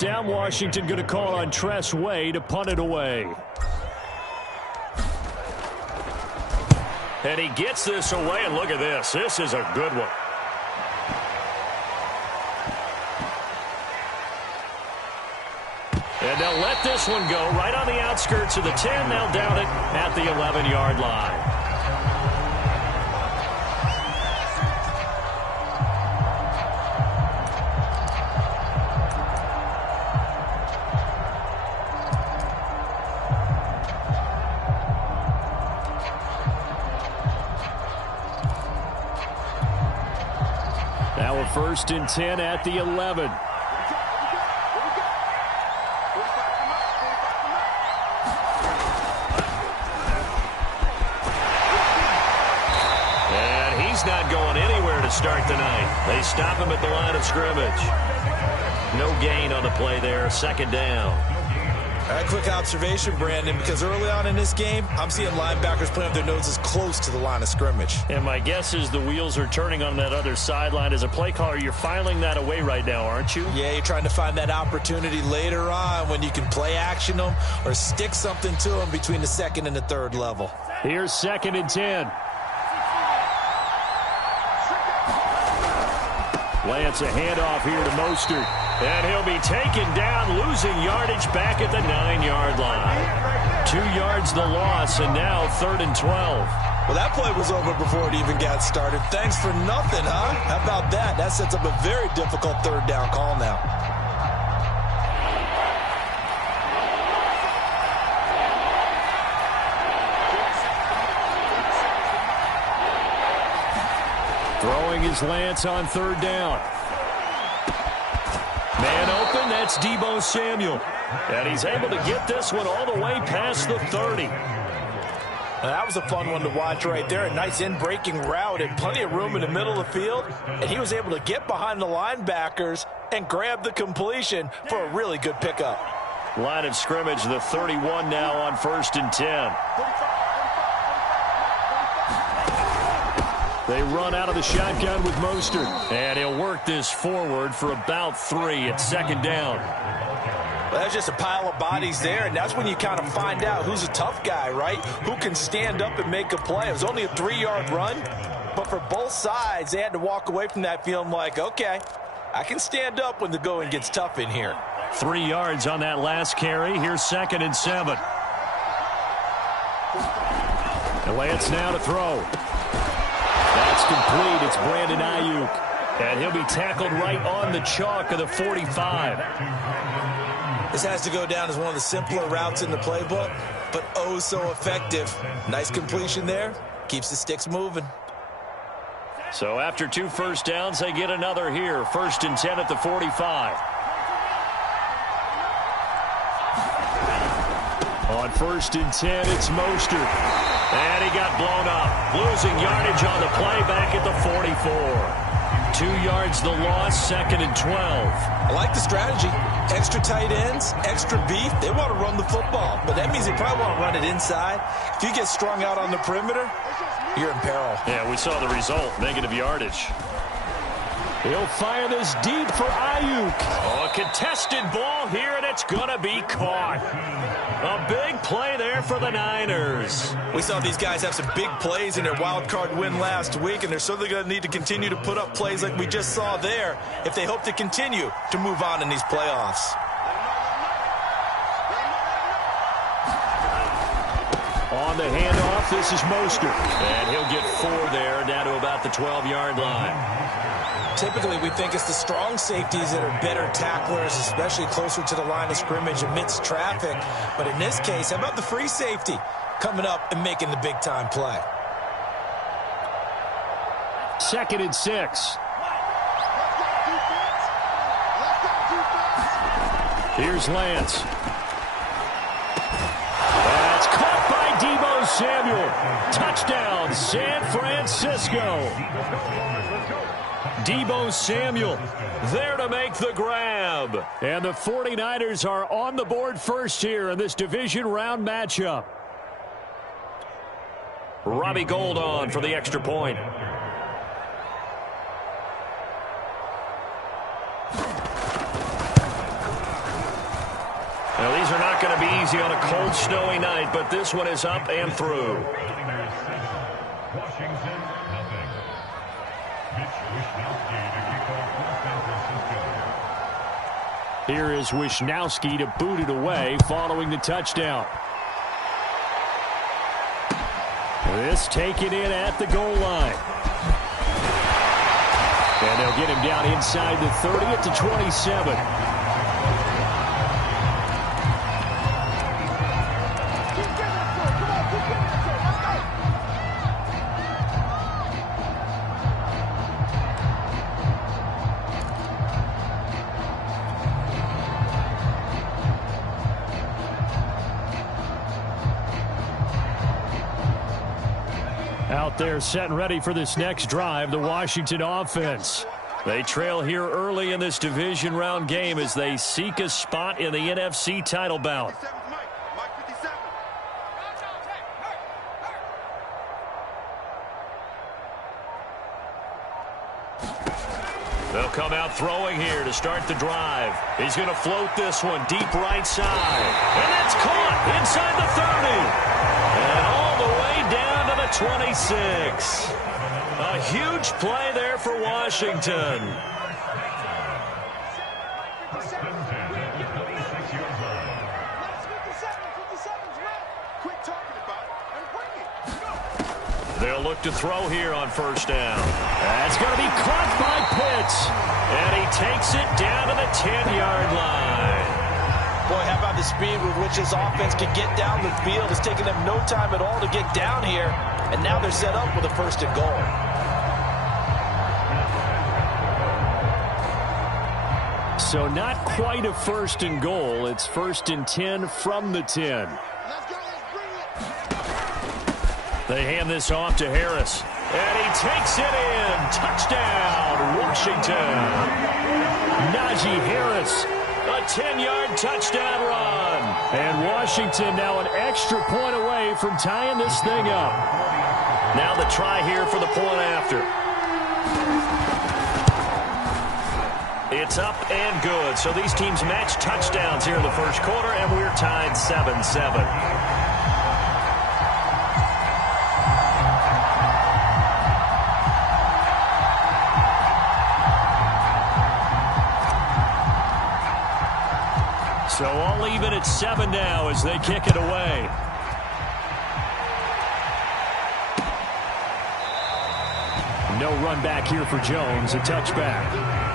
down. Washington going to call on Tress Way to punt it away. And he gets this away, and look at this. This is a good one. And they'll let this one go right on the outskirts of the 10. They'll down it at the 11-yard line. Now a 1st and 10 at the 11. Not going anywhere to start the night. They stop him at the line of scrimmage. No gain on the play there. 2nd down. All right, quick observation, Brandon, because early on in this game, I'm seeing linebackers playing with their noses close to the line of scrimmage. And my guess is the wheels are turning on that other sideline. As a play caller, you're filing that away right now, aren't you? Yeah, you're trying to find that opportunity later on when you can play action them or stick something to them between the 2nd and the 3rd level. Here's 2nd and 10. Lance, a handoff here to Mostert. And he'll be taken down, losing yardage back at the 9-yard line. 2 yards the loss, and now 3rd and 12. Well, that play was over before it even got started. Thanks for nothing, huh? How about that? That sets up a very difficult 3rd down call now. Throwing is Lance on 3rd down. Man open, that's Deebo Samuel. And he's able to get this one all the way past the 30. Now, that was a fun one to watch right there. A nice in-breaking route and plenty of room in the middle of the field. And he was able to get behind the linebackers and grab the completion for a really good pickup. Line of scrimmage, the 31 now on 1st and 10. They run out of the shotgun with Mostert. And he'll work this forward for about 3 at 2nd down. Well, that's just a pile of bodies there, and that's when you kind of find out who's a tough guy, right? Who can stand up and make a play. It was only a 3-yard run, but for both sides, they had to walk away from that feeling like, okay, I can stand up when the going gets tough in here. 3 yards on that last carry. Here's 2nd and 7. And Lance now to throw. That's complete. It's Brandon Ayuk. And he'll be tackled right on the chalk of the 45. This has to go down as one of the simpler routes in the playbook, but oh so effective. Nice completion there. Keeps the sticks moving. So after 2 first downs, they get another here. 1st and 10 at the 45. On 1st and 10, it's Mostert. And he got blown up. Losing yardage on the play back at the 44. 2 yards the loss, 2nd and 12. I like the strategy. Extra tight ends, extra beef. They want to run the football, but that means they probably want to run it inside. If you get strung out on the perimeter, you're in peril. Yeah, we saw the result, negative yardage. He'll fire this deep for Ayuk. Oh, a contested ball here, and it's going to be caught. A big play there for the Niners. We saw these guys have some big plays in their wild card win last week, and they're certainly going to need to continue to put up plays like we just saw there if they hope to continue to move on in these playoffs. On the handoff, this is Mostert. And he'll get 4 there, down to about the 12-yard line. Typically, we think it's the strong safeties that are better tacklers, especially closer to the line of scrimmage amidst traffic. But in this case, how about the free safety coming up and making the big-time play? 2nd and 6. Here's Lance. That's caught by Deebo Samuel. Touchdown, San Francisco. Deebo Samuel there to make the grab. And the 49ers are on the board first here in this division round matchup. Robbie Gould on for the extra point. Well, these are not going to be easy on a cold, snowy night, but this one is up and through. Here is Wisnowski to boot it away following the touchdown. This taken in at the goal line. And they'll get him down inside the 30 at the 27. Out there set and ready for this next drive, the Washington offense. They trail here early in this division round game as they seek a spot in the NFC title bout. They'll come out throwing here to start the drive. He's going to float this one deep right side. And that's caught inside the 30. And all the way down to the 26. A huge play there for Washington. They'll look to throw here on first down. That's going to be caught by Pitts. And he takes it down to the 10-yard line. Boy, how about the speed with which this offense can get down the field? It's taken them no time at all to get down here. And now they're set up with a first and goal. So not quite a first and goal. It's first and 10 from the 10. They hand this off to Harris. And he takes it in. Touchdown, Washington. Najee Harris, a 10-yard touchdown run. And Washington now an extra point away from tying this thing up. Now the try here for the point after. It's up and good. So these teams match touchdowns here in the first quarter, and we're tied 7-7. So all even at 7 now as they kick it away. No run back here for Jones, a touchback.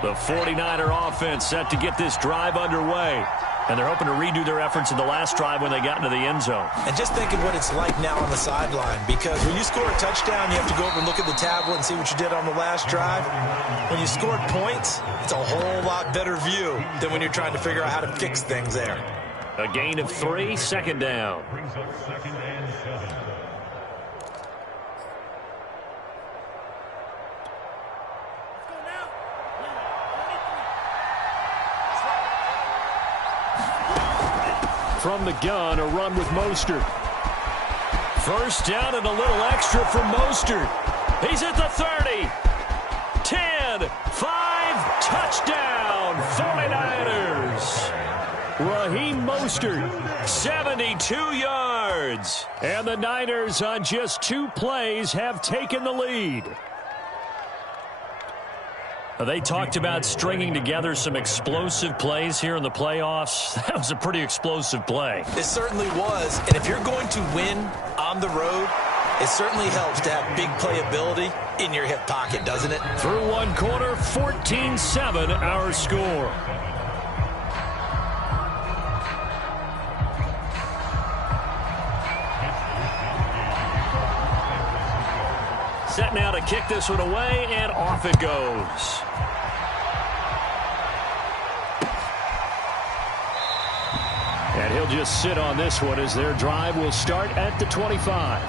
The 49er offense set to get this drive underway. And they're hoping to redo their efforts in the last drive when they got into the end zone. And just think of what it's like now on the sideline, because when you score a touchdown, you have to go over and look at the tablet and see what you did on the last drive. When you scored points, it's a whole lot better view than when you're trying to figure out how to fix things there. A gain of 3, second down. From the gun, a run with Mostert. First down and a little extra from Mostert. He's at the 30. 10, 5, touchdown, 49ers. Raheem Mostert, 72 yards. And the Niners on just 2 plays have taken the lead. They talked about stringing together some explosive plays here in the playoffs. That was a pretty explosive play. It certainly was. And if you're going to win on the road, it certainly helps to have big playability in your hip pocket, doesn't it? Through one quarter, 14-7 our score. Set now to kick this one away, and off it goes. And he'll just sit on this one as their drive will start at the 25.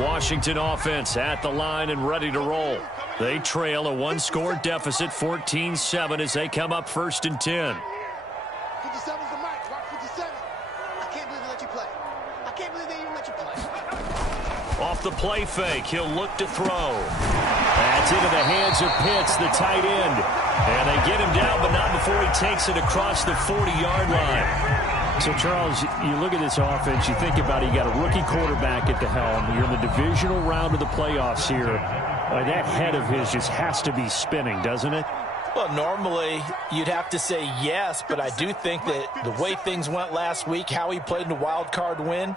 Washington offense at the line and ready to roll. They trail a one-score deficit, 14-7, as they come up 1st and 10. 57's the mark. Mark 57. I can't believe they let you play. I can't believe they even let you play. Off the play fake, he'll look to throw. That's into the hands of Pitts, the tight end. And they get him down, but not before he takes it across the 40-yard line. So, Charles, you look at this offense, you think about it, you got a rookie quarterback at the helm. You're in the divisional round of the playoffs here. That head of his just has to be spinning, doesn't it? Well, normally you'd have to say yes, but I do think that the way things went last week, how he played in the wild card win,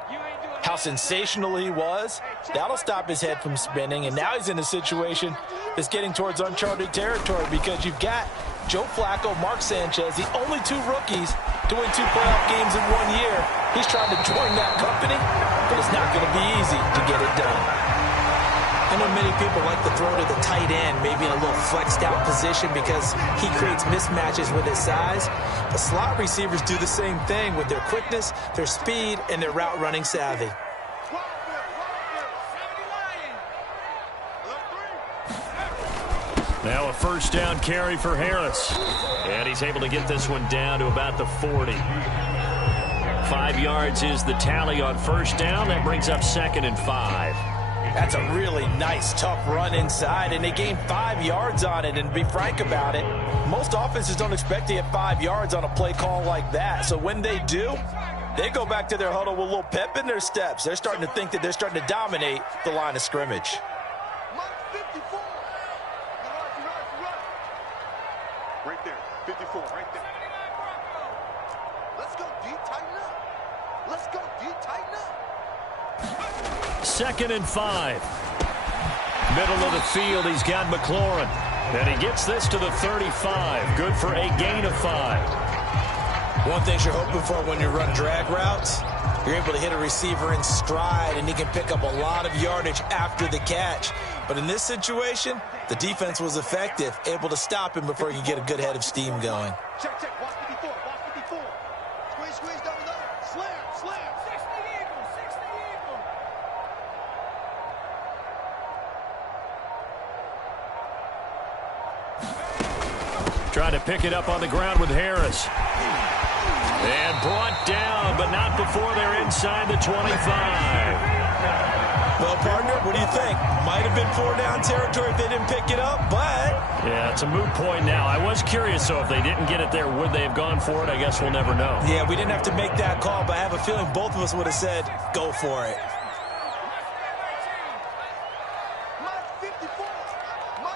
how sensational he was, that'll stop his head from spinning. And now he's in a situation that's getting towards uncharted territory because you've got Joe Flacco, Mark Sanchez, the only two rookies to win 2 playoff games in 1 year. He's trying to join that company, but it's not going to be easy to get it done. I know many people like to throw to the tight end, maybe in a little flexed out position because he creates mismatches with his size. The slot receivers do the same thing with their quickness, their speed, and their route running savvy. Now a 1st down carry for Harris. And he's able to get this one down to about the 40. 5 yards is the tally on 1st down. That brings up 2nd and 5. That's a really nice, tough run inside, and they gained 5 yards on it. And to be frank about it, most offenses don't expect to get 5 yards on a play call like that. So when they do, they go back to their huddle with a little pep in their steps. They're starting to think that they're starting to dominate the line of scrimmage. Right there, 54, right there. Let's go deep, tighten up. Let's go deep, tighten up. 2nd and 5. Middle of the field, he's got McLaurin. And he gets this to the 35. Good for a gain of 5. One thing you're hoping for when you run drag routes, you're able to hit a receiver in stride, and he can pick up a lot of yardage after the catch. But in this situation, the defense was effective, able to stop him before he could get a good head of steam going. Check, check, walk 54, walk 54. Squeeze, squeeze, double, double. Slam, slam. 60 Eagle, 60 Eagle. Trying to pick it up on the ground with Harris. And brought down, but not before they're inside the 25. Well, partner, what do you think? Might have been 4-down territory if they didn't pick it up, but... Yeah, it's a moot point now. I was curious, so if they didn't get it there, would they have gone for it? I guess we'll never know. Yeah, we didn't have to make that call, but I have a feeling both of us would have said, go for it. Mike 54. Mike.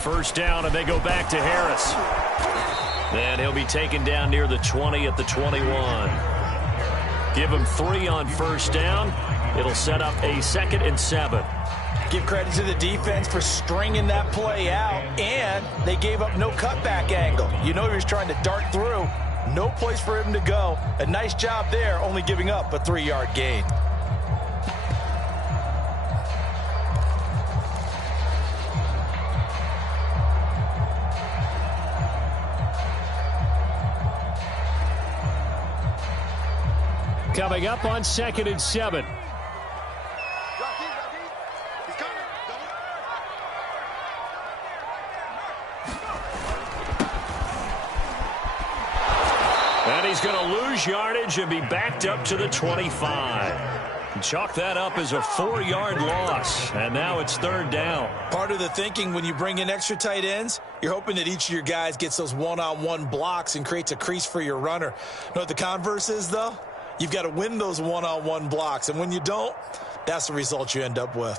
First down, and they go back to Harris. And he'll be taken down near the 20 at the 21. Give him 3 on 1st down. It'll set up a 2nd and 7. Give credit to the defense for stringing that play out, and they gave up no cutback angle. You know he was trying to dart through. No place for him to go. A nice job there, only giving up a 3-yard gain. Coming up on 2nd and 7. And he's going to lose yardage and be backed up to the 25. Chalk that up as a 4-yard loss. And now it's 3rd down. Part of the thinking when you bring in extra tight ends, you're hoping that each of your guys gets those one-on-one blocks and creates a crease for your runner. You know what the converse is, though? You've got to win those one-on-one blocks. And when you don't, that's the result you end up with.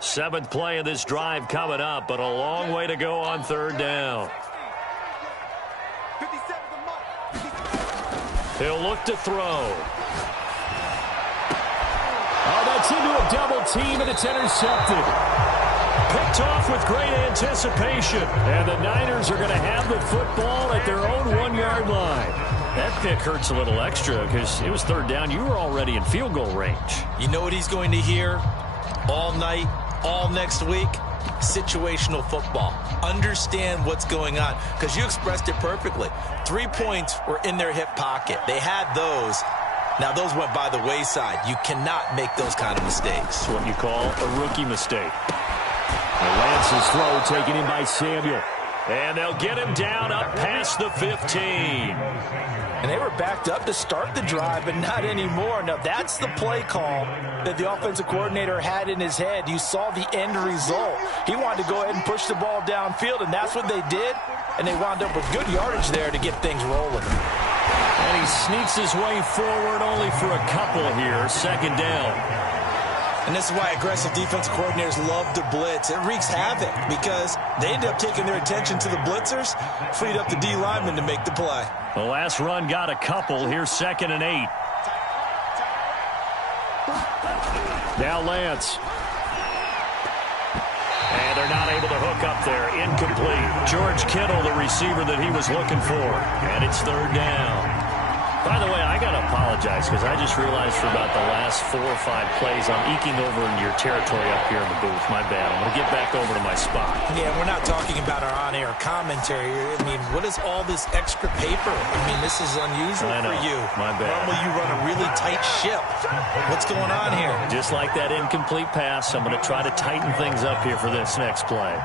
Seventh play of this drive coming up, but a long way to go on third down. He'll look to throw. Oh, that's into a double team, and it's intercepted. Picked off with great anticipation. And the Niners are going to have the football at their own 1-yard line. That pick hurts a little extra because it was third down. You were already in field goal range. You know what he's going to hear all night, all next week? Situational football. Understand what's going on, because you expressed it perfectly. 3 points were in their hip pocket. They had those. Now, those went by the wayside. You cannot make those kind of mistakes. That's what you call a rookie mistake. Lance's throw taken in by Samuel. And they'll get him down up past the 15. And they were backed up to start the drive, but not anymore. Now, that's the play call that the offensive coordinator had in his head. You saw the end result. He wanted to go ahead and push the ball downfield, and that's what they did. And they wound up with good yardage there to get things rolling. And he sneaks his way forward only for a couple here. Second down. And this is why aggressive defensive coordinators love to blitz. It wreaks havoc because they end up taking their attention to the blitzers, freed up the D lineman to make the play. The last run got a couple. Here's 2nd and 8. Now Lance. And they're not able to hook up there. Incomplete. George Kittle, the receiver that he was looking for. And it's third down. By the way, I got to apologize because I just realized for about the last 4 or 5 plays I'm eking over into your territory up here in the booth. My bad. I'm going to get back over to my spot. Yeah, we're not talking about our on-air commentary. I mean, what is all this extra paper? I mean, this is unusual for you. My bad. Normally you run a really tight ship. What's going on here? Just like that incomplete pass, I'm going to try to tighten things up here for this next play.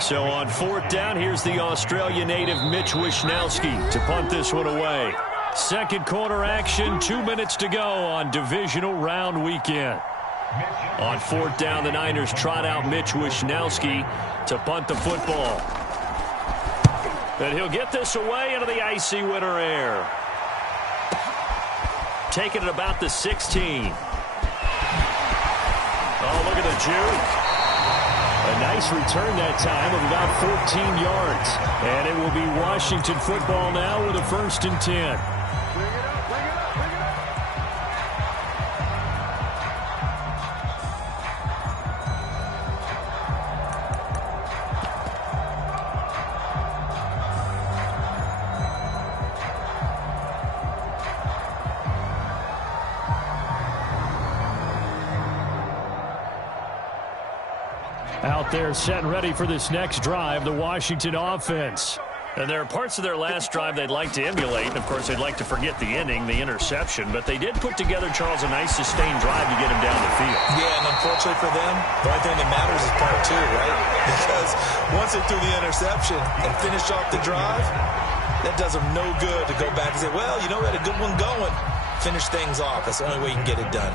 So on 4th down, here's the Australia native Mitch Wishnowsky to punt this one away. Second quarter action, 2 minutes to go on divisional round weekend. On 4th down, the Niners trot out Mitch Wishnowsky to punt the football. And he'll get this away into the icy winter air. Taking it about the 16. Oh, look at the juke. A nice return that time of about 14 yards. And it will be Washington football now with a 1st and 10. Out there set and ready for this next drive, the Washington offense. And there are parts of their last drive they'd like to emulate. And, of course, they'd like to forget the inning, the interception. But they did put together, Charles, a nice sustained drive to get him down the field. Yeah, and unfortunately for them, the only thing that matters is part 2, right? Because once they threw the interception and finished off the drive, that does them no good to go back and say, well, you know, we had a good one going. Finish things off. That's the only way you can get it done.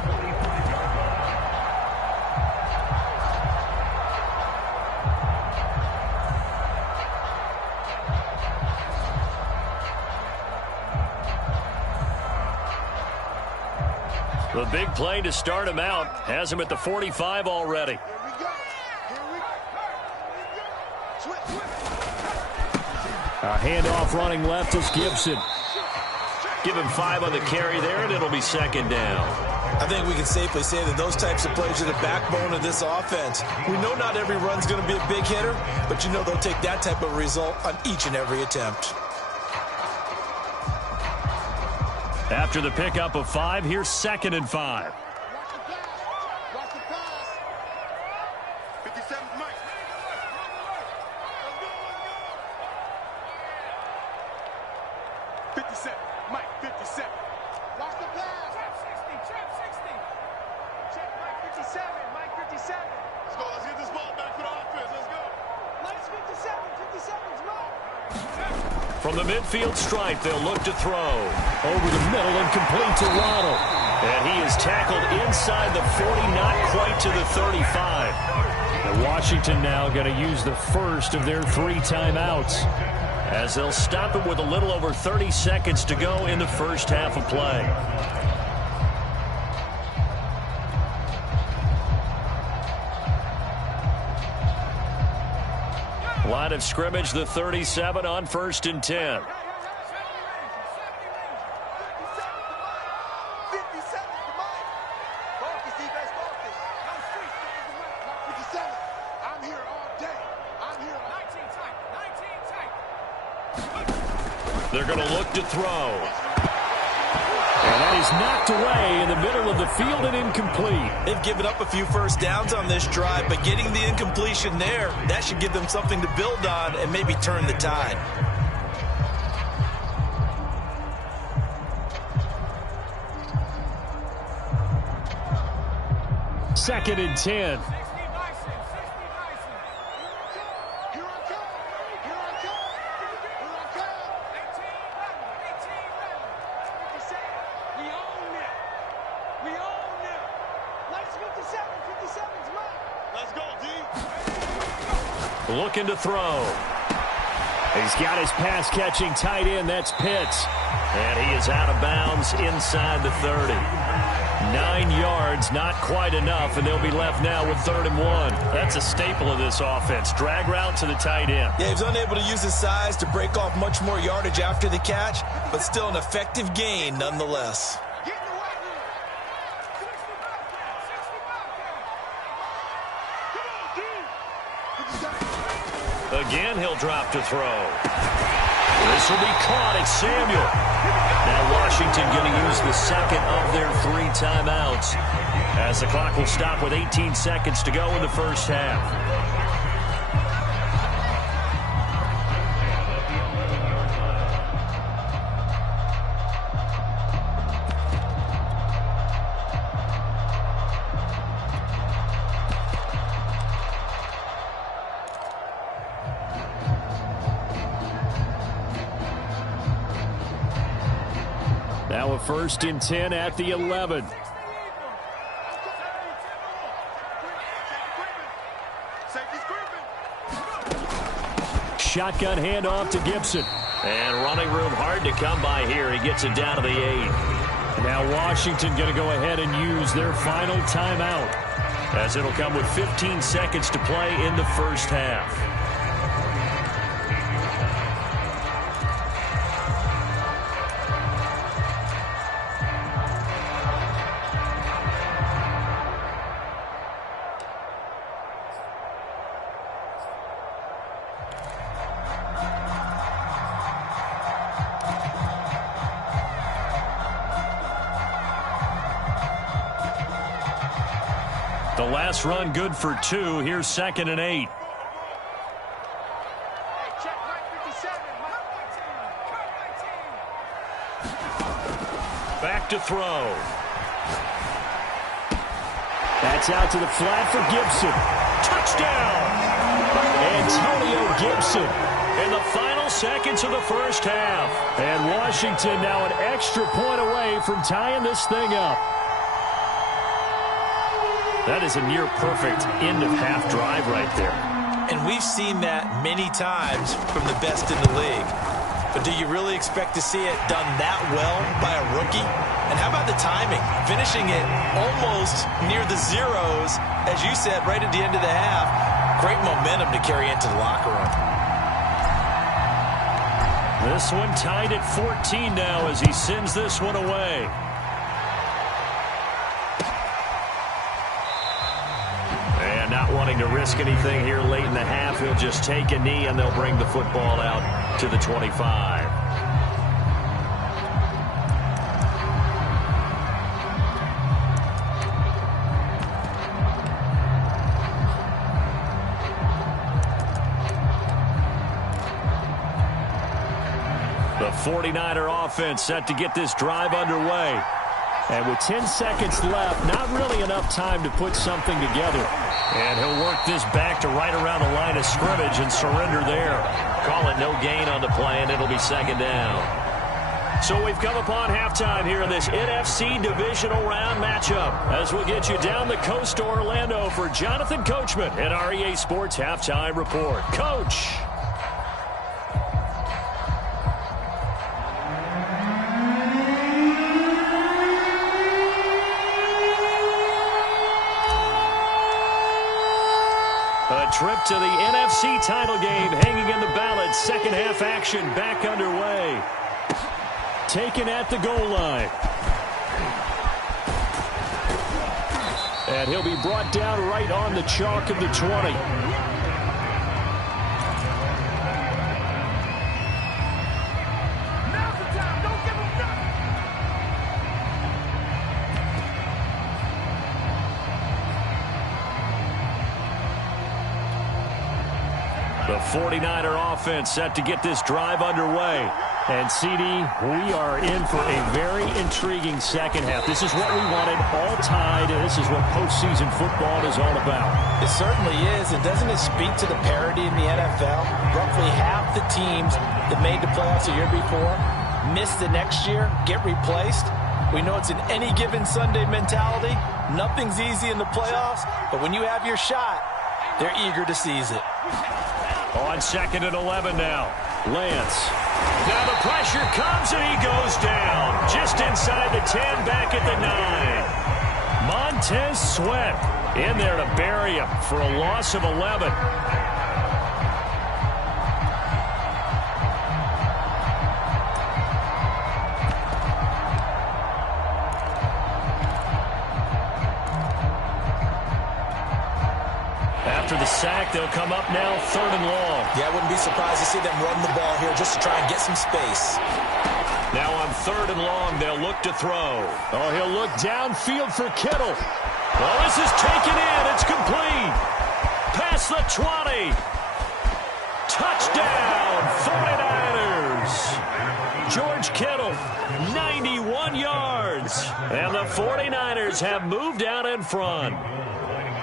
The big play to start him out has him at the 45 already. A handoff running left is Gibson. Give him 5 on the carry there, and it'll be 2nd down. I think we can safely say that those types of plays are the backbone of this offense. We know not every run's going to be a big hitter, but you know they'll take that type of result on each and every attempt. After the pickup of 5, here's 2nd and 5. Watch the pass. 57, Mike. 57, Mike, 57. Watch the pass. Trap 60. Check Mike 57, Mike 57. Let's go, let's get this ball back for the offense. Let's go. Mike's 57, 57's Mike. From the midfield stripe, they'll look to throw. Over the middle and complete to Waddle. And he is tackled inside the 40, not quite to the 35. And Washington now going to use the first of their 3 timeouts. as they'll stop it with a little over 30 seconds to go in the first half of play. Line of scrimmage, the 37 on 1st and 10. They're going to look to throw. And that is knocked away in the middle of the field and incomplete. They've given up a few first downs on this drive, but getting the incompletion there, that should give them something to build on and maybe turn the tide. Second and 10. Looking to throw. He's got his pass-catching tight end. That's Pitts. And he is out of bounds inside the 30. 9 yards, not quite enough, and they'll be left now with 3rd and 1. That's a staple of this offense. Drag route to the tight end. Yeah, he was unable to use his size to break off much more yardage after the catch, but still an effective gain nonetheless. Again, he'll drop to throw. This will be caught. It's Samuel. Now Washington going to use the second of their 3 timeouts as the clock will stop with 18 seconds to go in the first half. Now a 1st and 10 at the 11. Shotgun handoff to Gibson. And running room hard to come by here. He gets it down to the 8. Now Washington going to go ahead and use their final timeout, as it'll come with 15 seconds to play in the first half. The last run good for 2. Here's 2nd and 8. Back to throw. That's out to the flat for Gibson. Touchdown! Antonio Gibson in the final seconds of the first half. And Washington now an extra point away from tying this thing up. That is a near-perfect end-of-half drive right there. And we've seen that many times from the best in the league. But do you really expect to see it done that well by a rookie? And how about the timing? Finishing it almost near the zeros, as you said, right at the end of the half. Great momentum to carry into the locker room. This one tied at 14 now as he sends this one away. Not wanting to risk anything here late in the half, he'll just take a knee and they'll bring the football out to the 25. The 49er offense set to get this drive underway. And with 10 seconds left, not really enough time to put something together. And he'll work this back to right around the line of scrimmage and surrender there. Call it no gain on the play, and it'll be 2nd down. So we've come upon halftime here in this NFC divisional round matchup, as we'll get you down the coast to Orlando for Jonathan Coachman at our EA Sports Halftime Report. Coach. A trip to the NFC title game hanging in the balance. Second half action back underway. Taken at the goal line. And he'll be brought down right on the chalk of the 20. The 49er offense set to get this drive underway. And, CD, we are in for a very intriguing second half. This is what we wanted, all tied, and this is what postseason football is all about. It certainly is, and doesn't it speak to the parity in the NFL? Roughly half the teams that made the playoffs the year before miss the next year, get replaced. We know it's an any given Sunday mentality. Nothing's easy in the playoffs, but when you have your shot, they're eager to seize it. On 2nd and 11 now. Lance. Now the pressure comes and he goes down. Just inside the 10, back at the 9. Montez Sweat in there to bury him for a loss of 11. After the sack, they'll come up now 3rd and long. Yeah, I wouldn't be surprised to see them run the ball here just to try and get some space. Now on 3rd and long, they'll look to throw. Oh, he'll look downfield for Kittle. Oh, this is taken in. It's complete. Past the 20. Touchdown, 49ers. George Kittle, 91 yards. And the 49ers have moved out in front.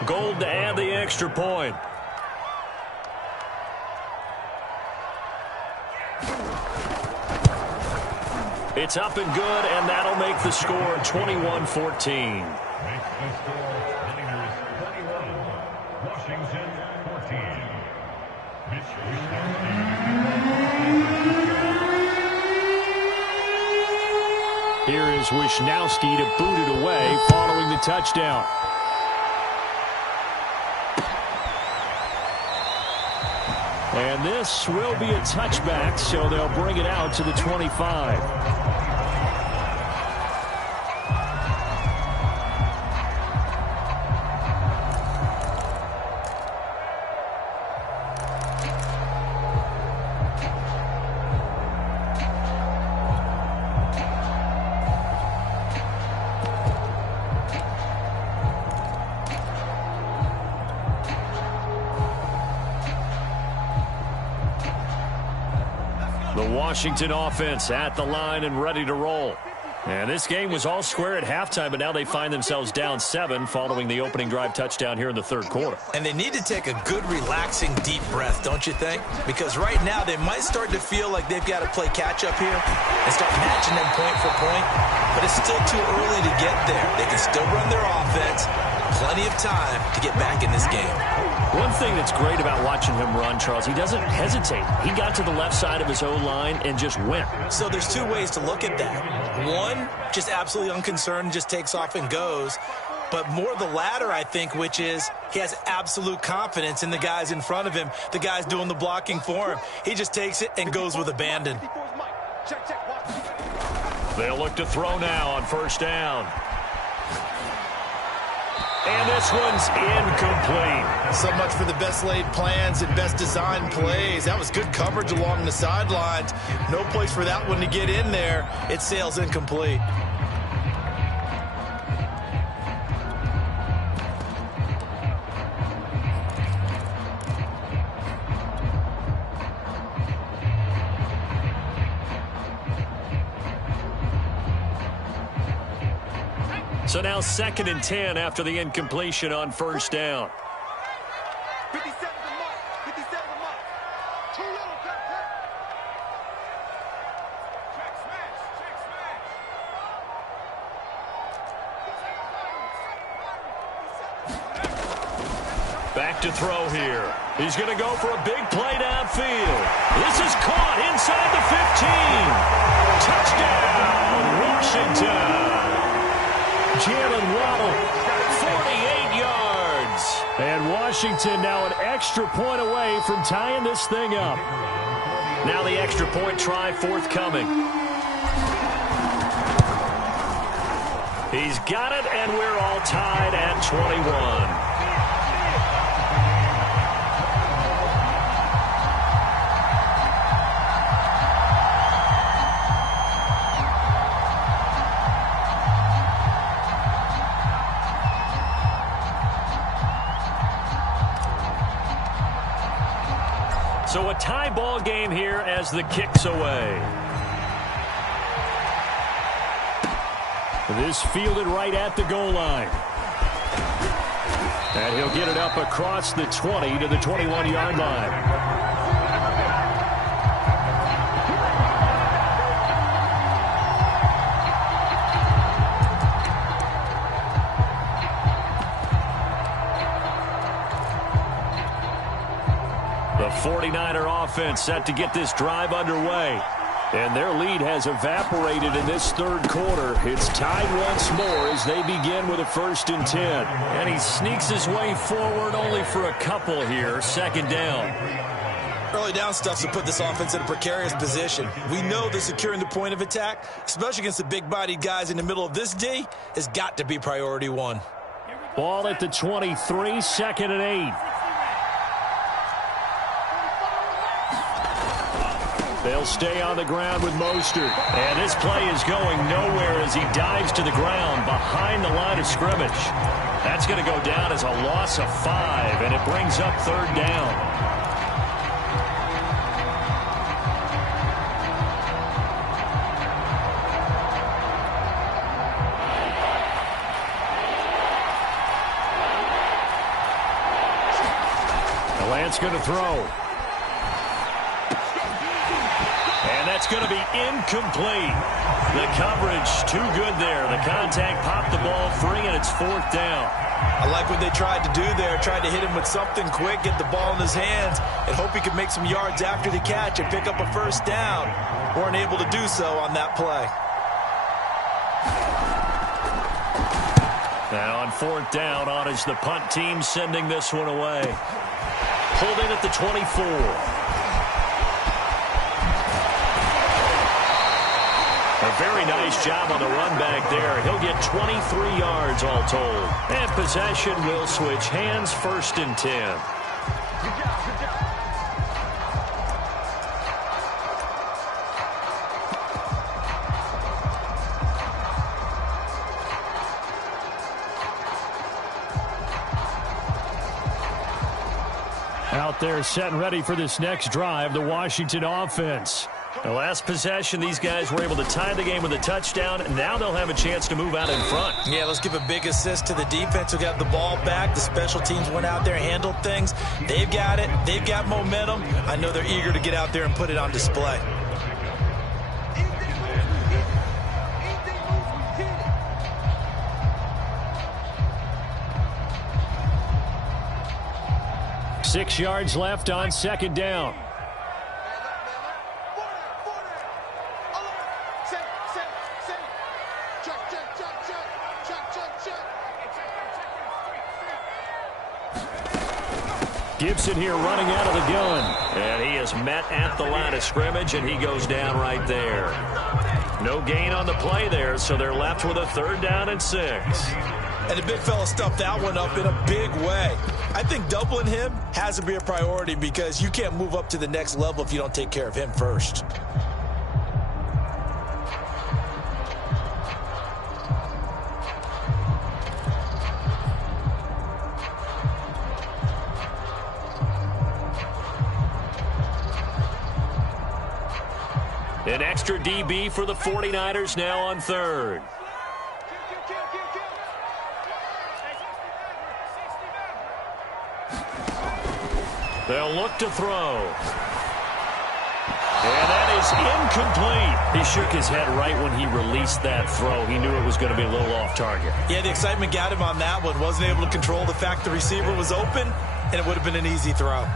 Gold to add the extra point. It's up and good, and that'll make the score 21-14. Here is Wisnowski to boot it away following the touchdown. And this will be a touchback, so they'll bring it out to the 25. The Washington offense at the line and ready to roll. And this game was all square at halftime, but now they find themselves down 7 following the opening drive touchdown here in the 3rd quarter. And they need to take a good, relaxing, deep breath, don't you think? Because right now they might start to feel like they've got to play catch-up here and start matching them point for point. But it's still too early to get there. They can still run their offense. Plenty of time to get back in this game. One thing that's great about watching him run, Charles, he doesn't hesitate. He got to the left side of his O-line and just went. So there's 2 ways to look at that. One, just absolutely unconcerned, just takes off and goes. But more the latter, I think, which is he has absolute confidence in the guys in front of him, the guys doing the blocking for him. He just takes it and goes with abandon. They'll look to throw now on 1st down. And this one's incomplete. So much for the best laid plans and best designed plays. That was good coverage along the sidelines. No place for that one to get in there. It sails incomplete. So now 2nd and 10 after the incompletion on 1st down. 57 the mark. 57 the mark. Too little, check smash. Check smash. Back to throw here. He's going to go for a big play downfield. This is caught inside the 15. Touchdown, Washington. Jalen Waddle, 48 yards. And Washington now an extra point away from tying this thing up. Now the extra point try forthcoming. He's got it, and we're all tied at 21. So a tie ball game here as the kick's away. This fielded right at the goal line. And he'll get it up across the 20 to the 21-yard line. The 49er offense set to get this drive underway. And their lead has evaporated in this third quarter. It's tied once more as they begin with a 1st and 10. And he sneaks his way forward only for a couple here. 2nd down. Early down stuff to put this offense in a precarious position. We know that securing the point of attack, especially against the big-bodied guys in the middle of this D, has got to be priority one. Ball at the 23, 2nd and 8. They'll stay on the ground with Mostert. And this play is going nowhere as he dives to the ground behind the line of scrimmage. That's going to go down as a loss of 5, and it brings up 3rd down. Lance going to throw. And that's going to be incomplete. The coverage too good there. The contact popped the ball free, and it's 4th down. I like what they tried to do there. Tried to hit him with something quick, get the ball in his hands, and hope he could make some yards after the catch and pick up a 1st down. Weren't able to do so on that play. Now on 4th down, on is the punt team sending this one away. Pulled in at the 24. A very nice job on the run back there. He'll get 23 yards all told. And possession will switch hands, 1st and 10. Out there set and ready for this next drive, the Washington offense. The last possession, these guys were able to tie the game with a touchdown. Now they'll have a chance to move out in front. Yeah, let's give a big assist to the defense who got the ball back. The special teams went out there, handled things. They've got it. They've got momentum. I know they're eager to get out there and put it on display. Six yards left on 2nd down. Gibson here running out of the gun. And he is met at the line of scrimmage, and he goes down right there. No gain on the play there, so they're left with a 3rd down and 6. And the big fella stuffed that one up in a big way. I think doubling him has to be a priority because you can't move up to the next level if you don't take care of him first. An extra DB for the 49ers now on 3rd. They'll look to throw. And that is incomplete. He shook his head right when he released that throw. He knew it was going to be a little off target. Yeah, the excitement got him on that one. Wasn't able to control the fact the receiver was open, and it would have been an easy throw.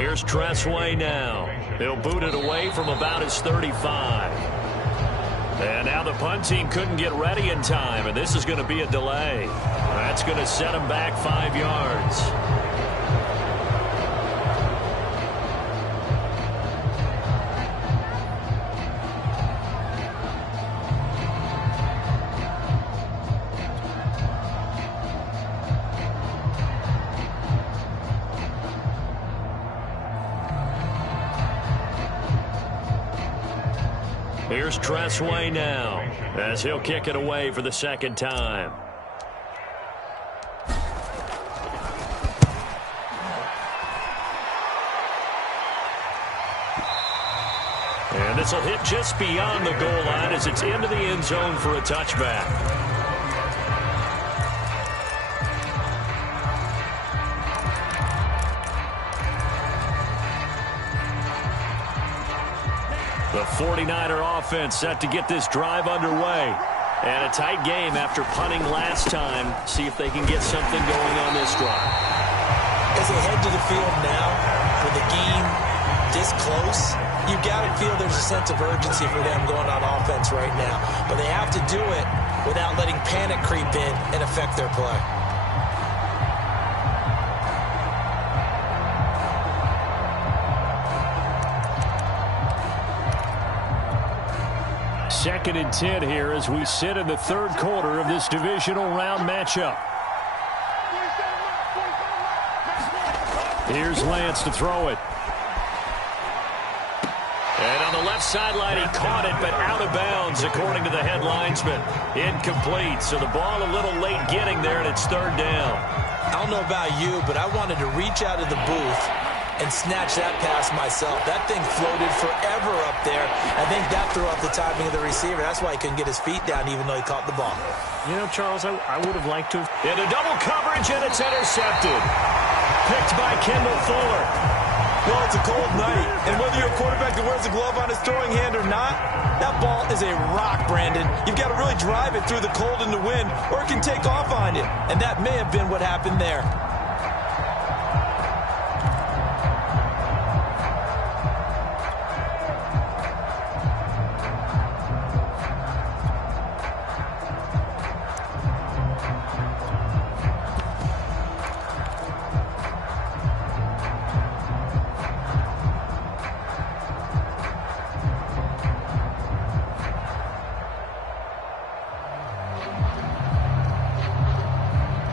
Here's Tressway now. He'll boot it away from about his 35. And now the punt team couldn't get ready in time, and this is going to be a delay. That's going to set him back 5 yards. Here's Tressway now, as he'll kick it away for the second time. And this will hit just beyond the goal line as it's into the end zone for a touchback. The 49er offense set to get this drive underway. And a tight game after punting last time. See if they can get something going on this drive. As they head to the field now, with the game this close, you've got to feel there's a sense of urgency for them going on offense right now. But they have to do it without letting panic creep in and affect their play. Second and 10 here as we sit in the third quarter of this divisional round matchup. Here's Lance to throw it. And on the left sideline, he caught it, but out of bounds, according to the head linesman. Incomplete, so the ball a little late getting there, and it's third down. I don't know about you, but I wanted to reach out of the booth and snatch that pass myself. That thing floated forever up there. I think that threw off the timing of the receiver. That's why he couldn't get his feet down even though he caught the ball. You know, Charles, I would have liked to. In a double coverage, and it's intercepted. Picked by Kendall Fuller. Well, it's a cold night, and whether you're a quarterback that wears a glove on his throwing hand or not, that ball is a rock, Brandon. You've got to really drive it through the cold and the wind, or it can take off on you. And that may have been what happened there.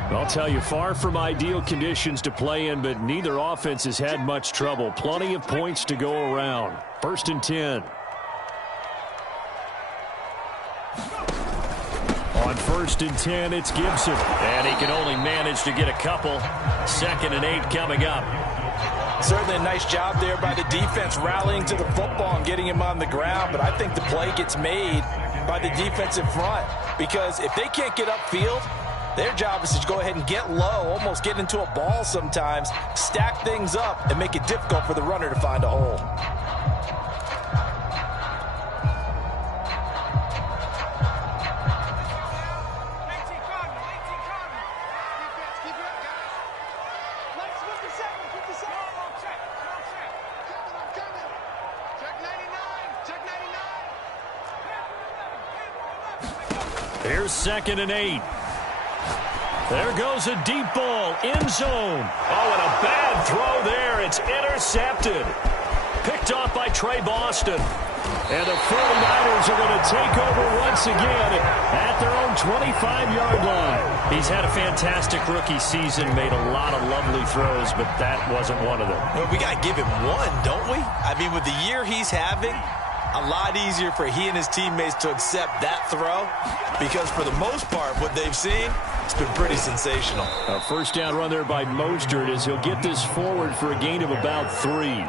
I'll tell you, far from ideal conditions to play in, but neither offense has had much trouble. Plenty of points to go around. First and 10. On first and 10, it's Gibson. And he can only manage to get a couple. Second and 8 coming up. Certainly a nice job there by the defense rallying to the football and getting him on the ground, but I think the play gets made by the defensive front because if they can't get upfield, their job is to go ahead and get low, almost get into a ball sometimes, stack things up, and make it difficult for the runner to find a hole. Here's second and 8. There goes a deep ball, end zone. Oh, and a bad throw there. It's intercepted. Picked off by Trey Boston. And the 49ers are going to take over once again at their own 25-yard line. He's had a fantastic rookie season, made a lot of lovely throws, but that wasn't one of them. Well, we got to give him one, don't we? I mean, with the year he's having, a lot easier for he and his teammates to accept that throw because for the most part, what they've seen, it's been pretty sensational. A first down run there by Mostert as he'll get this forward for a gain of about 3.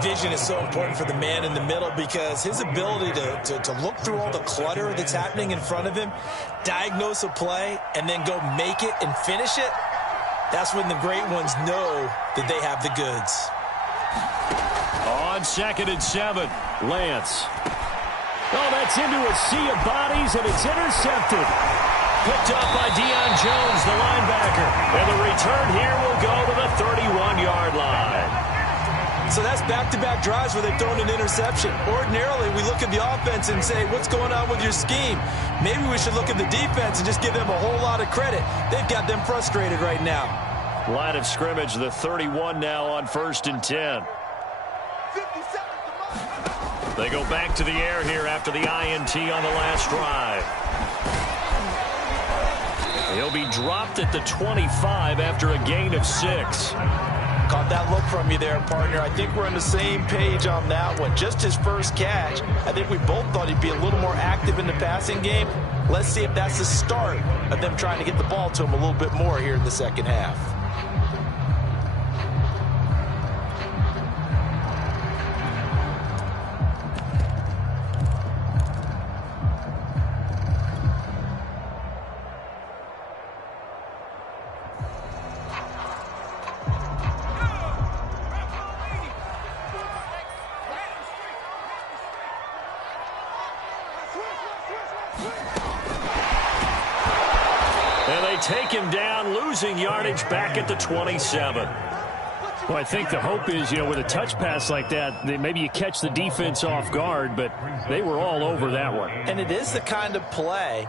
Vision is so important for the man in the middle because his ability to look through all the clutter that's happening in front of him, diagnose a play, and then go make it and finish it, that's when the great ones know that they have the goods. On second and 7, Lance. Oh, that's into a sea of bodies, and it's intercepted. Picked up by Deion Jones, the linebacker. And the return here will go to the 31-yard line. back-to-back drives where they've thrown an interception. Ordinarily, we look at the offense and say, what's going on with your scheme? Maybe we should look at the defense and just give them a whole lot of credit. They've got them frustrated right now. Line of scrimmage, the 31 now on 1st and 10. They go back to the air here after the INT on the last drive. He'll be dropped at the 25 after a gain of 6. Caught that look from you there, partner. I think we're on the same page on that one. Just his first catch. I think we both thought he'd be a little more active in the passing game. Let's see if that's the start of them trying to get the ball to him a little bit more here in the second half. Take him down, losing yardage back at the 27. Well, I think the hope is, with a touch pass like that, maybe you catch the defense off guard, but they were all over that one. And it is the kind of play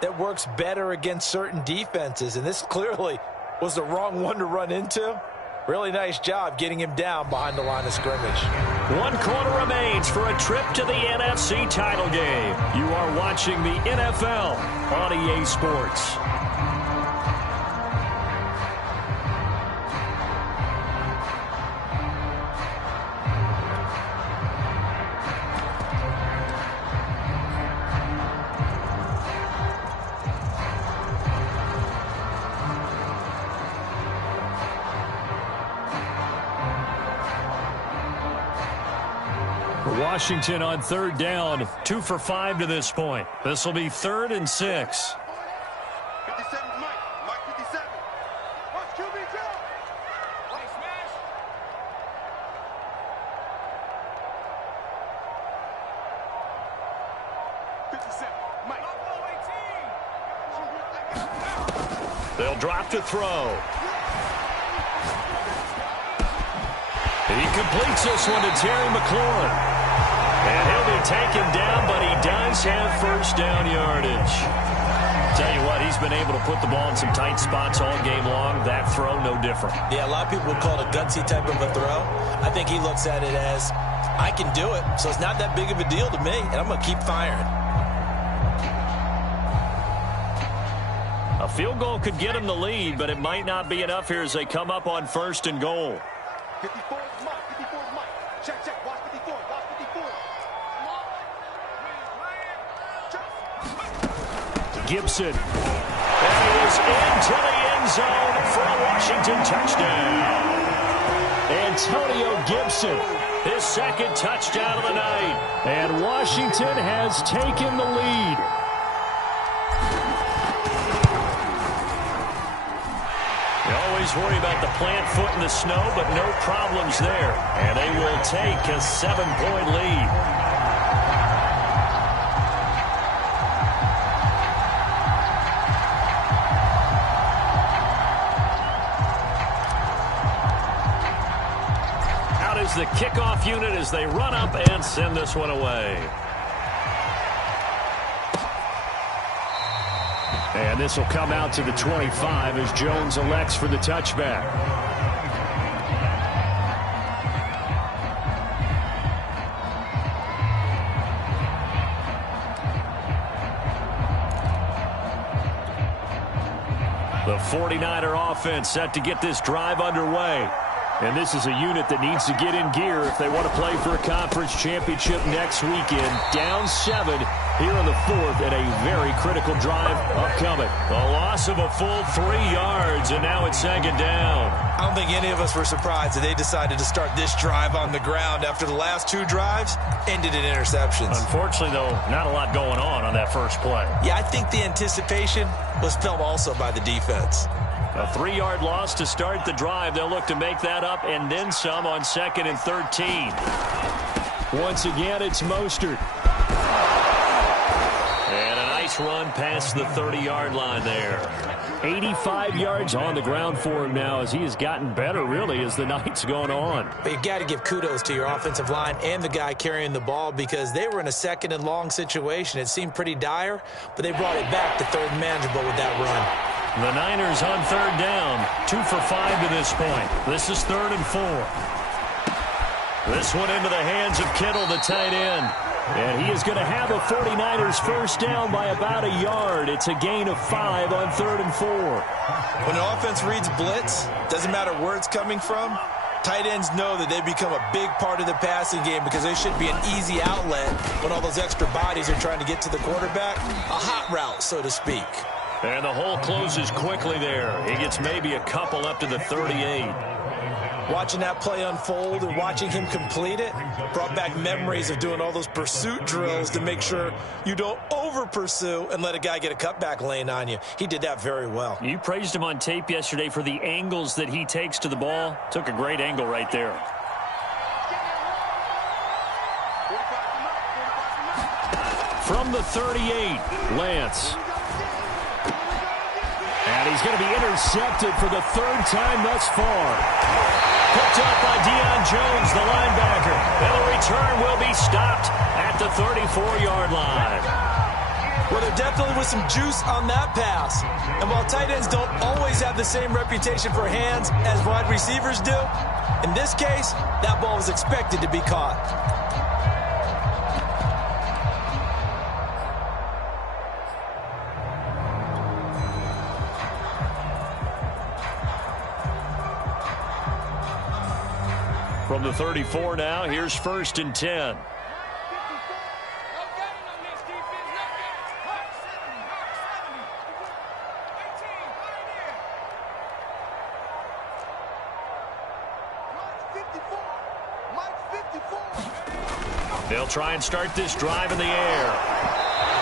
that works better against certain defenses, and this clearly was the wrong one to run into. Really nice job getting him down behind the line of scrimmage. 1 quarter remains for a trip to the NFC title game. You are watching the NFL on EA Sports. Washington on 3rd down, 2 for 5 to this point. This will be 3rd and 6. 57, Mike 57. Watch QB drop. Watch smash. 57, Mike. They'll drop to throw. He completes this one to Terry McLaurin. And he'll be taken down, but he does have first down yardage. Tell you what, he's been able to put the ball in some tight spots all game long. That throw, no different. Yeah, a lot of people would call it a gutsy type of a throw. I think he looks at it as, I can do it, so it's not that big of a deal to me, and I'm going to keep firing. A field goal could get him the lead, but it might not be enough here as they come up on 1st and goal. 54 is Mike. 54 is Mike. Check, check. Watch 54. Watch 54. Gibson. And he is into the end zone for a Washington touchdown. Antonio Gibson, his 2nd touchdown of the night. And Washington has taken the lead. They always worry about the plant foot in the snow, but no problems there. And they will take a 7-point lead. Out is the kickoff unit as they run up and send this one away. And this will come out to the 25 as Jones elects for the touchback. The 49er offense set to get this drive underway. And this is a unit that needs to get in gear if they want to play for a conference championship next weekend. Down 7 here in the 4th, and a very critical drive upcoming. A loss of a full 3 yards, and now it's 2nd down. I don't think any of us were surprised that they decided to start this drive on the ground after the last 2 drives ended in interceptions. Unfortunately, though, not a lot going on that first play. Yeah, I think the anticipation was felt also by the defense. A 3-yard loss to start the drive. They'll look to make that up and then some on 2nd and 13. Once again, it's Mostert. And a nice run past the 30-yard line there. 85 yards on the ground for him now as he has gotten better, really, as the night's gone on. But you got to give kudos to your offensive line and the guy carrying the ball because they were in a second and long situation. It seemed pretty dire, but they brought it back to third and manageable with that run. The Niners on third down, 2 for 5 to this point. This is 3rd and 4. This one into the hands of Kittle, the tight end. And he is going to have a 49ers first down by about a yard. It's a gain of 5 on 3rd and 4. When an offense reads blitz, doesn't matter where it's coming from, tight ends know that they become a big part of the passing game because they should be an easy outlet when all those extra bodies are trying to get to the quarterback. A hot route, so to speak. And the hole closes quickly there. He gets maybe a couple up to the 38. Watching that play unfold and watching him complete it brought back memories of doing all those pursuit drills to make sure you don't over-pursue and let a guy get a cutback lane on you. He did that very well. You praised him on tape yesterday for the angles that he takes to the ball. Took a great angle right there. From the 38, Lance. And he's going to be intercepted for the 3rd time thus far. Picked up by Deion Jones, the linebacker. And the return will be stopped at the 34-yard line. Well, there definitely was some juice on that pass. And while tight ends don't always have the same reputation for hands as wide receivers do, in this case, that ball was expected to be caught. From the 34 now, here's 1st and 10. They'll try and start this drive in the air.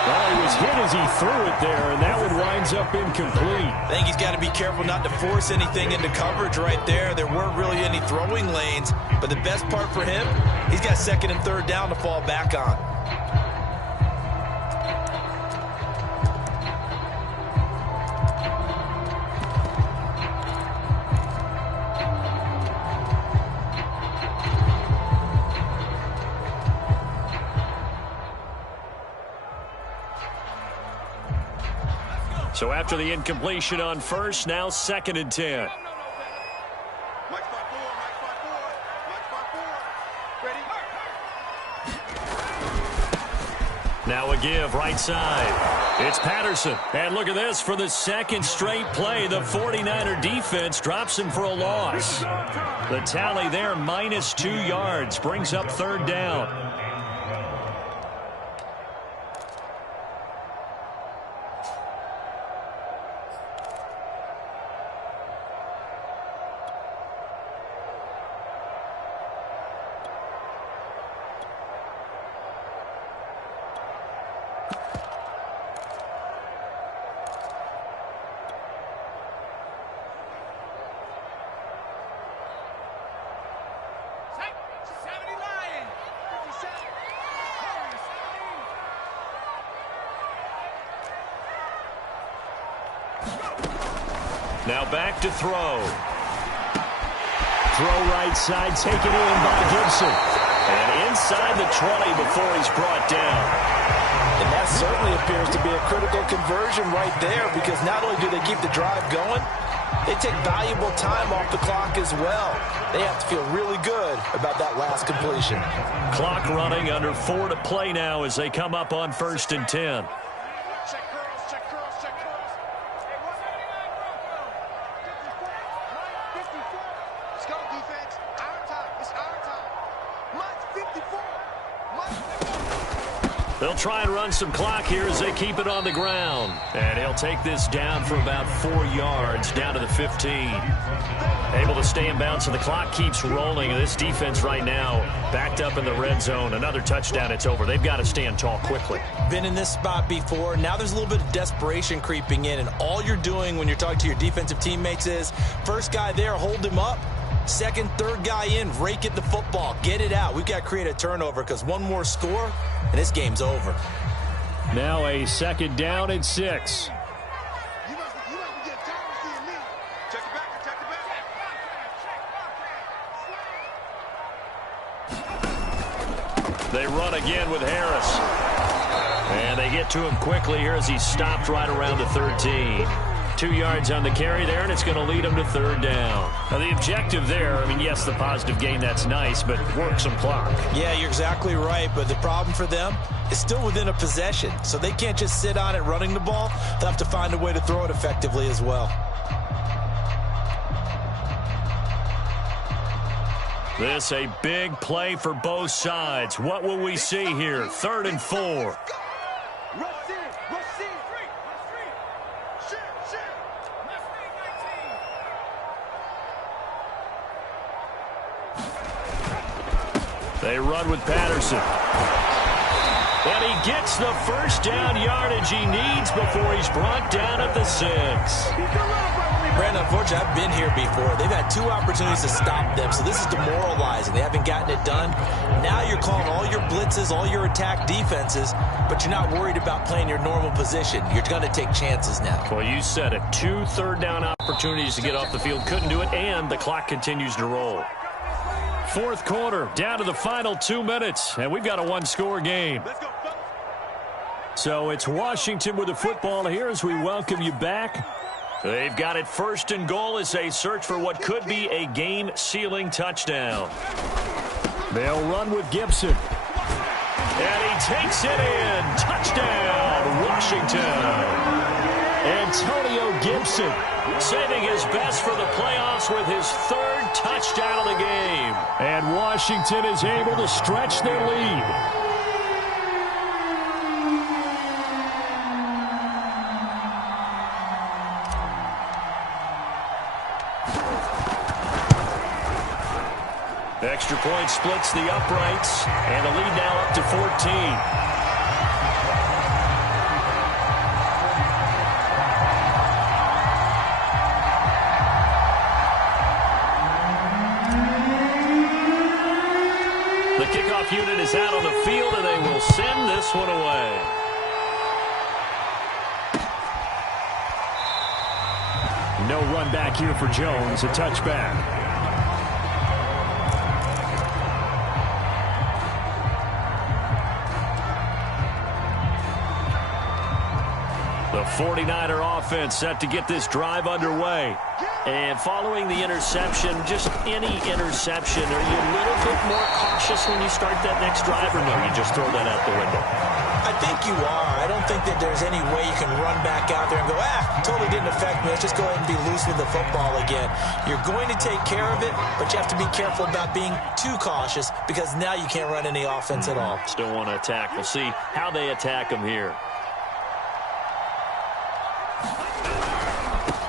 Well, he was hit as he threw it there, and that one winds up incomplete. I think he's got to be careful not to force anything into coverage right there. There weren't really any throwing lanes, but the best part for him, he's got 2nd and 3rd down to fall back on. So after the incompletion on 1st, now 2nd and 10. Now a give right side. It's Patterson. And look at this. For the 2nd straight play, the 49er defense drops him for a loss. The tally there, -2 yards, brings up 3rd down. Now back to throw. Throw right side, taken in by Gibson. And inside the 20 before he's brought down. And that certainly appears to be a critical conversion right there because not only do they keep the drive going, they take valuable time off the clock as well. They have to feel really good about that last completion. Clock running, under 4 to play now as they come up on 1st and 10. They'll try and run some clock here as they keep it on the ground. And he'll take this down for about 4 yards, down to the 15. Able to stay in bounds, so the clock keeps rolling. And this defense right now backed up in the red zone. Another touchdown, it's over. They've got to stand tall quickly. Been in this spot before. Now there's a little bit of desperation creeping in. And all you're doing when you're talking to your defensive teammates is, first guy there, hold him up. Second, third guy in, rake at the football. Get it out. We've got to create a turnover because one more score, and this game's over. Now a 2nd down and 6. They run again with Harris. And they get to him quickly here as he stopped right around the 13. 2 yards on the carry there, and it's going to lead him to third down. Now, the objective there, I mean, yes, the positive gain, that's nice, but work some clock. Yeah, you're exactly right, but the problem for them is still within a possession, so they can't just sit on it running the ball. They'll have to find a way to throw it effectively as well. This a big play for both sides. What will we see here? 3rd and 4. They run with Patterson. And he gets the first down yardage he needs before he's brought down at the 6. Brandon, unfortunately, I've been here before. They've had 2 opportunities to stop them, so this is demoralizing. They haven't gotten it done. Now you're calling all your blitzes, all your attack defenses, but you're not worried about playing your normal position. You're going to take chances now. Well, you said it. 2 third-down opportunities to get off the field. Couldn't do it, and the clock continues to roll. 4th quarter, down to the final 2 minutes, and we've got a 1-score game. So it's Washington with the football here as we welcome you back. They've got it 1st and goal as they search for what could be a game-sealing touchdown. They'll run with Gibson. And he takes it in. Touchdown, Washington. Antonio Gibson saving his best for the playoffs with his 3rd touchdown of the game. And Washington is able to stretch their lead. Extra point splits the uprights, and the lead now up to 14. The kickoff unit is out on the field, and they will send this one away. No run back here for Jones, a touchback. The 49er offense set to get this drive underway. And following the interception, just any interception, are you a little bit more cautious when you start that next drive, or no, you just throw that out the window? I think you are. I don't think that there's any way you can run back out there and go, totally didn't affect me. Let's just go ahead and be loose with the football again. You're going to take care of it, but you have to be careful about being too cautious because now you can't run any offense at all. Still want to attack. We'll see how they attack them here.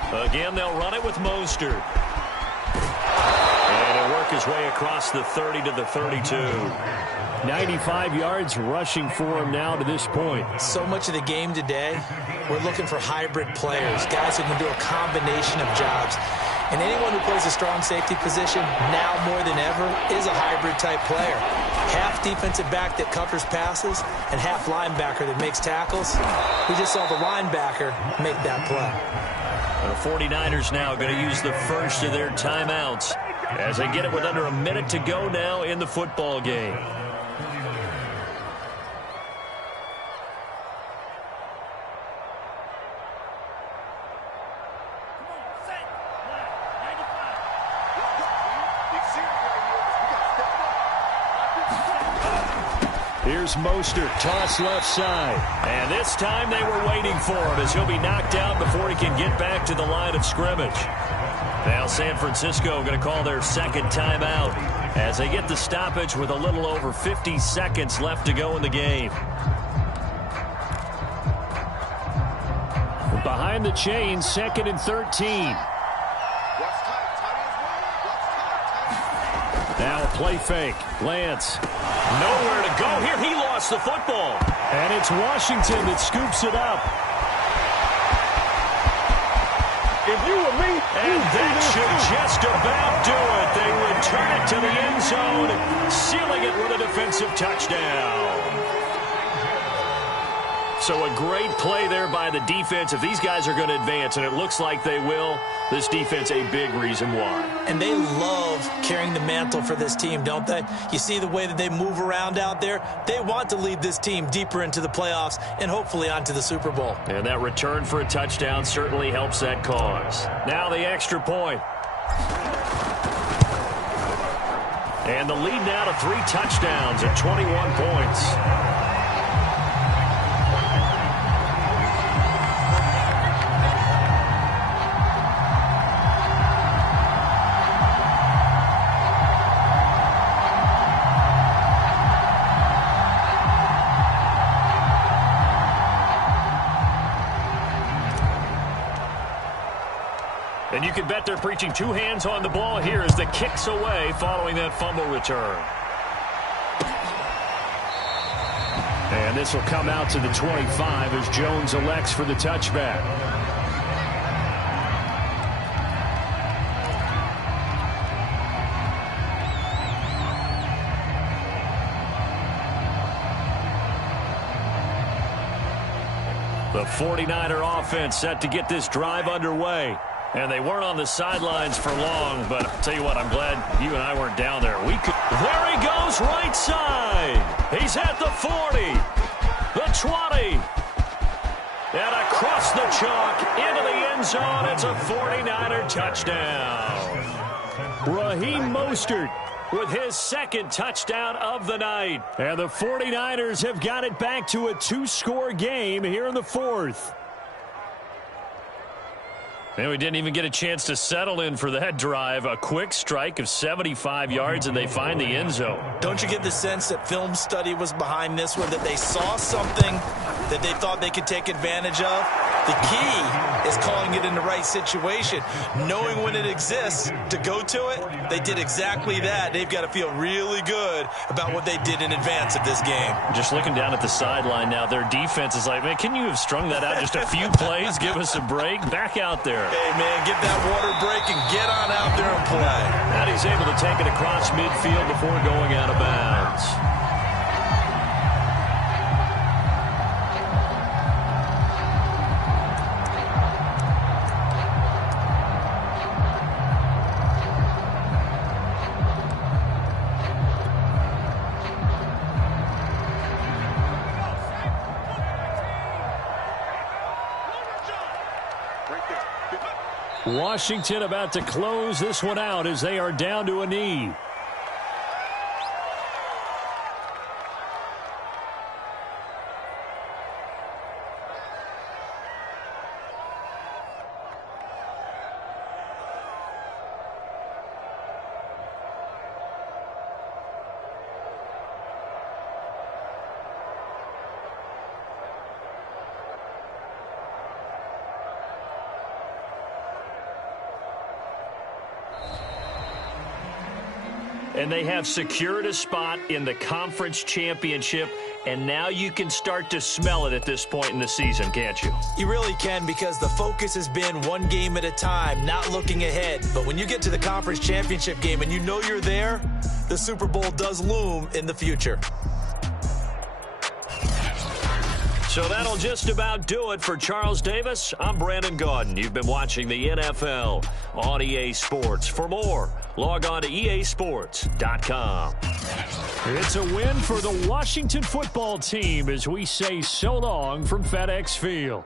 Again, they'll run it with Mostert. And he'll work his way across the 30 to the 32. 95 yards rushing for him now to this point. So much of the game today, we're looking for hybrid players, guys who can do a combination of jobs. And anyone who plays a strong safety position, now more than ever, is a hybrid-type player. Half defensive back that covers passes and half linebacker that makes tackles. We just saw the linebacker make that play. The 49ers now going to use the first of their timeouts as they get it with under a minute to go now in the football game. Here's Mostert, toss left side. And this time they were waiting for him as he'll be knocked out before he can get back to the line of scrimmage. Now San Francisco going to call their 2nd timeout as they get the stoppage with a little over 50 seconds left to go in the game. Behind the chains, 2nd and 13. Now a play fake. Lance. Nowhere to go here. He lost the football. And it's Washington that scoops it up. If you were me, and that should just about do it. They return it to the end zone, sealing it with a defensive touchdown. So a great play there by the defense. If these guys are going to advance, and it looks like they will, this defense a big reason why. And they love carrying the mantle for this team, don't they? You see the way that they move around out there? They want to lead this team deeper into the playoffs and hopefully onto the Super Bowl. And that return for a touchdown certainly helps that cause. Now the extra point. And the lead now to 3 touchdowns at 21 points. And you can bet they're preaching 2 hands on the ball here as the kick's away following that fumble return. And this will come out to the 25 as Jones elects for the touchback. The 49er offense set to get this drive underway. And they weren't on the sidelines for long, but I'll tell you what, I'm glad you and I weren't down there. There he goes, right side. He's at the 40, the 20, and across the chalk into the end zone. It's a 49er touchdown. Raheem Mostert with his 2nd touchdown of the night. And the 49ers have got it back to a 2-score game here in the 4th. And we didn't even get a chance to settle in for that drive. A quick strike of 75 yards, and they find the end zone. Don't you get the sense that film study was behind this one, that they saw something that they thought they could take advantage of? The key is calling it in the right situation, knowing when it exists to go to it. They did exactly that. They've got to feel really good about what they did in advance of this game. Just looking down at the sideline now, their defense is like, man, can you have strung that out just a few plays? Give us a break. Back out there. Hey, man, get that water break and get on out there and play. And he's able to take it across midfield before going out of bounds. Washington about to close this one out as they are down to a knee. And they have secured a spot in the conference championship, and now you can start to smell it at this point in the season, can't you? You really can, because the focus has been one game at a time, not looking ahead. But when you get to the conference championship game and you know you're there, the Super Bowl does loom in the future. So that'll just about do it for Charles Davis. I'm Brandon Gaudin. You've been watching the NFL on EA Sports. For more, log on to easports.com. It's a win for the Washington football team as we say so long from FedEx Field.